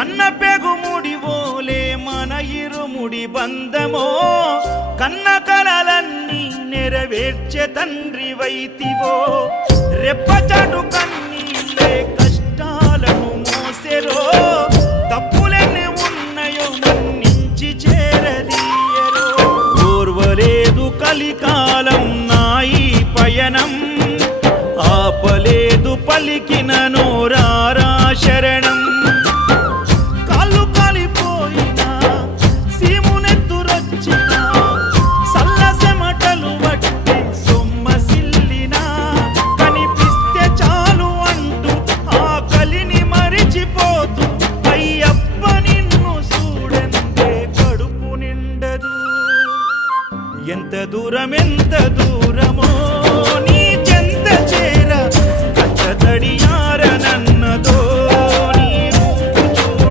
కన్న పెగుముడి ఓలే మన ఇరుముడి బంధమో కన్న కలలన్నీ నెరవేర్చే తండ్రి వైతివో రెప్పచాటు కన్నీళ్ళే కష్టాలను మోసెరో తప్పులెన్ని ఉన్నాయో మన్నించి చేరదీయరో ఓర్వలేదు కలికాలం నాయి పయనం ఆపలేదు పలికిన నోరారా శరణం కాళ్ళు కాలిపోయినా సీమునెత్తురొచ్చినా సల్లసెమటలు వట్టి సొమ్మసిల్లినా కనిపిస్తే చాలు అంటూ ఆకలిని మరిచిపోతూ అయ్యప్ప నిన్ను చూడందే కడుపు నిండదు ఎంత దూరం